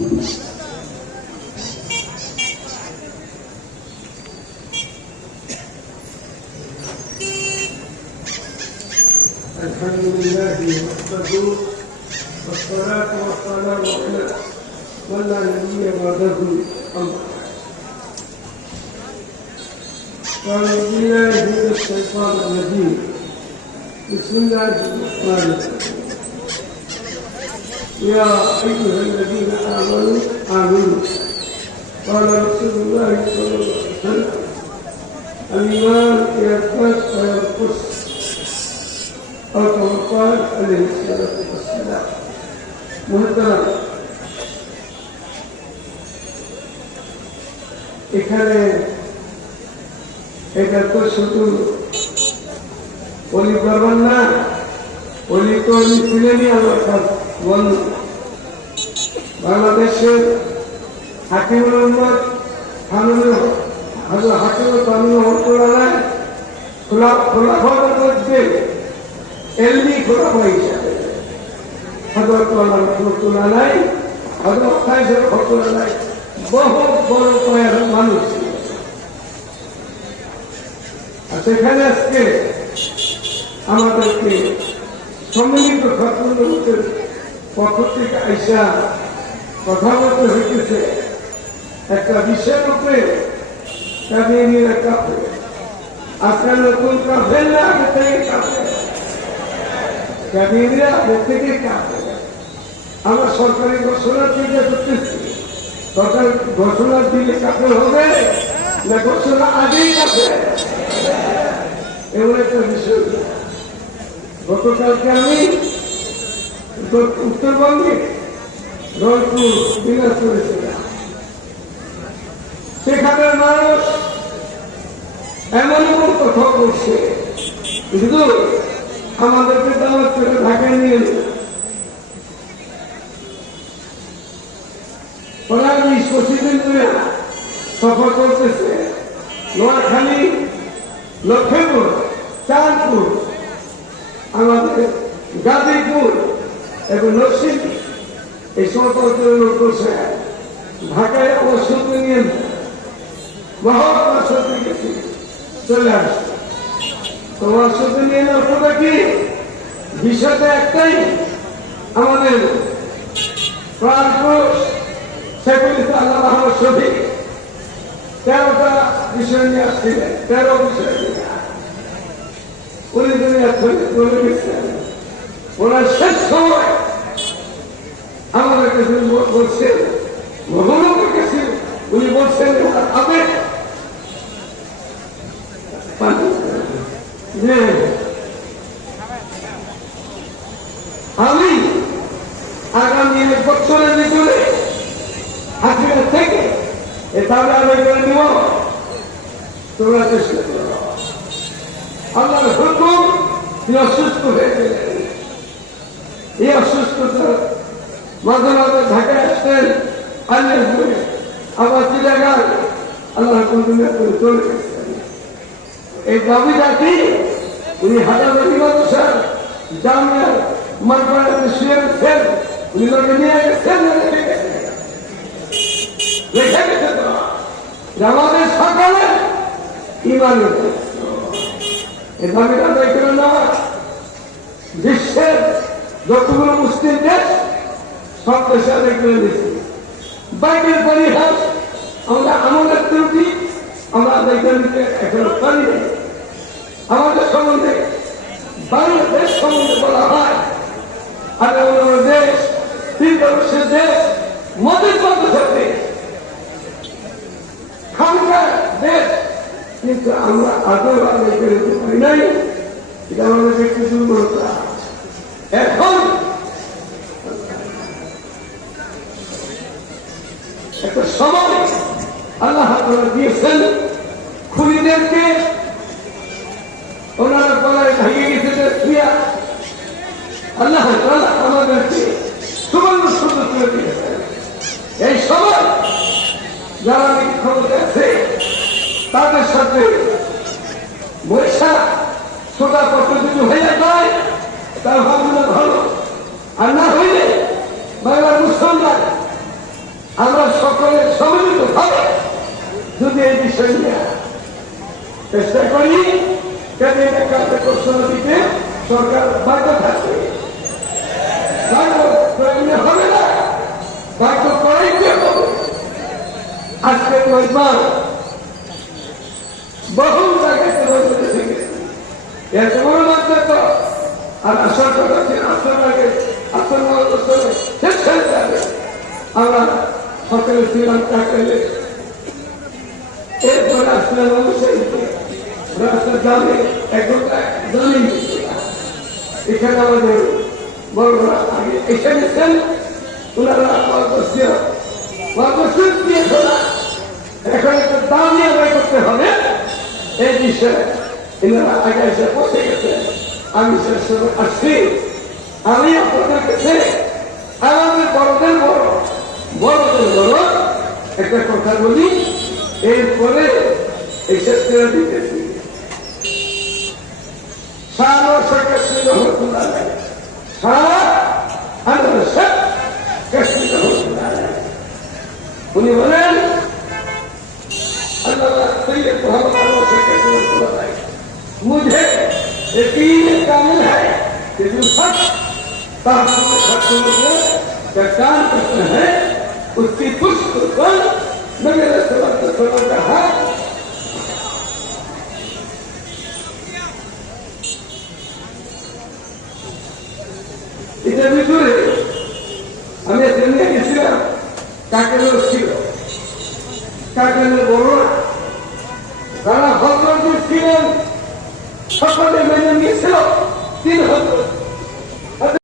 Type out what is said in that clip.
الحمد لله وحده والصلاة والسلام على من لا نبي بعده أما قال بالله من الشيطان الرجيم بسم الله الرحمن الرحيم يا أيها الذين آمنوا آمنوا قال رسول الله صلى الله عليه وسلم الإيمان يزداد وينقص أو كما قال عليه الصلاة والسلام محترم এখানে এটা তো শুধু অলি করবেন না, অলি তো উনি ছিলেনই আমার বন্ধু। বাংলাদেশের হাকিমুল উম্মত হাকিমুল কানুন হরতুল্লাহ খোলাফার মধ্যে এলমি খোলাফা হিসাবে হযরত ওমর রাদিয়াল্লাহু আনহু, হযরত খালিদ রাদিয়াল্লাহু আনহু বহু বড় পয়ের মানুষ। আর সেখানে আজকে আমাদেরকে সম্মিলিত ছাত্রদের পক্ষ থেকে আইসা কথা বলতে হইতেছে একটা বিষয়ের উপরে। কাদিয়ানীরা কাফের, আজকাল নতুন কাফের না, আগে থেকে কাফের। কাদিয়ানীরা আগে থেকে কাফের। আমরা সরকারি ঘোষণা দিতে করতেছি, সরকার ঘোষণা দিলে কাফের হবে না ঘোষণা আগেই কাফের, এমন একটা বিষয়। গতকালকে আমি উত্তরবঙ্গে রংপুর দিনাজপুরে ছিলাম। সেখানে মানুষ এমন এমন কথা বলছে, শুধু আমাদেরকে দাওয়াত করে ঢাকায় নিয়ে ওরা 20-25 দিন ধরে সফর করতেছে। নোয়াখালী, লক্ষ্মীপুর, চাঁদপুর, আমাদের গাজীপুর এবং নরসিংদী এই সমস্ত লোক করছে। ঢাকায় অবসর নিয়ে মহাত্মা গেছি, চলে আসছে। তোমার সাথে নিয়ে নেওয়াটা কি বিষয়টা একটাই, আমাদের প্রাণপুরুষ শেখুল ইসলাম আল্লাহ শফিক 13টা বিষয় নিয়ে আসছিলেন। 13 বিষয় নিয়ে উনি দুনিয়া চলে গেছেন। ওনার শেষ সময় আমাদের কাছে বলছেন, মহানবীর কাছে উনি বলছেন আবেগ যে আমি আগামী 1 বছরের ভিতরে হাসিনা থেকে তাহলে আদায় করে দিব, তোমরা চেষ্টা করো। আল্লাহর হুকুম, তিনি অসুস্থ হয়ে গেলেন। এই অসুস্থতার মাঝে মাঝে ঢাকায় আসতেন, আবার চিড়াগান আল্লাহ করে চলে গেছেন। এই দাবিটা কি উনি হাজারি মাদ্রাসার জামিয়ার মারফাতে শুয়েছেন, উনি লোকে নিয়ে গেছেন, রেখে গেছে তো আমাদের সকালে ইমানের এই দাবিটা আদায় করে নেওয়া। বিশ্বের যতগুলো মুসলিম দেশ সব দেশে আদায় করে দিয়েছি। বাইরের পরিহাস আমরা আমাদের ত্রুটি আমরা আদায় করে নিতে এখনো পারি নাই। আমাদের সম্বন্ধে বাংলাদেশ সম্বন্ধে বলা হয় আর অন্য দেশ 3 বর্ষের দেশ, মদের দেশ, খানকার দেশ, কিন্তু আমরা আদৌ আদায় করে দিতে পারি নাই। এটা আমাদের একটু দুর্বলতা। এখন একটা সময় আল্লাহ দিয়েছেন খুনিদেরকে, ওনারা গলায় ভেঙে গেছে ক্রিয়া, আল্লাহ আমাদেরকে সুবর্ণ সুন্দর করে দিয়েছেন। এই সময় যারা ক্ষমতা আছে তাদের সাথে বৈশাখ সোজা পত্র যদি হয়ে যায় তার ভাবনা ভালো, আর না হইলে বাংলার মুসলমান মুসলমান বহু জায়গায় দেখে গেছে এত বড় মাত্রা তো আর আসার কথা ছিল আসার আগে আসল শেষ হয়ে যাবে আমরা সকালে শ্রীলঙ্কা পেলে এরপরে আসলে মানুষের রাস্তা যাবে এক ঘন্টা জানি এখানে আমাদের বড়রা আগে এসে গেছেন ওনারা এখন একটা দামি আদায় করতে হবে এই বিষয়ে এনারা আগে এসে পৌঁছে গেছে আমি শেষ সময় আসছি আমি আপনাদের কাছে আমাদের বড়দের বড় বড়দের বড় একটা কথা বলি এরপরে এই শেষ করে দিতেছি উনি বলেন मुझे यकीन कामिल है कि जो शख्स का काम करते हैं उसकी पुष्प पर मेरे समझ रहा এটার ভিতরে আমি দুনিয়া গেছিলাম কাকের ছিল কাকের বড়রা তারা হজরত ছিলেন সকলে মেনে নিয়েছিল 3 হজরত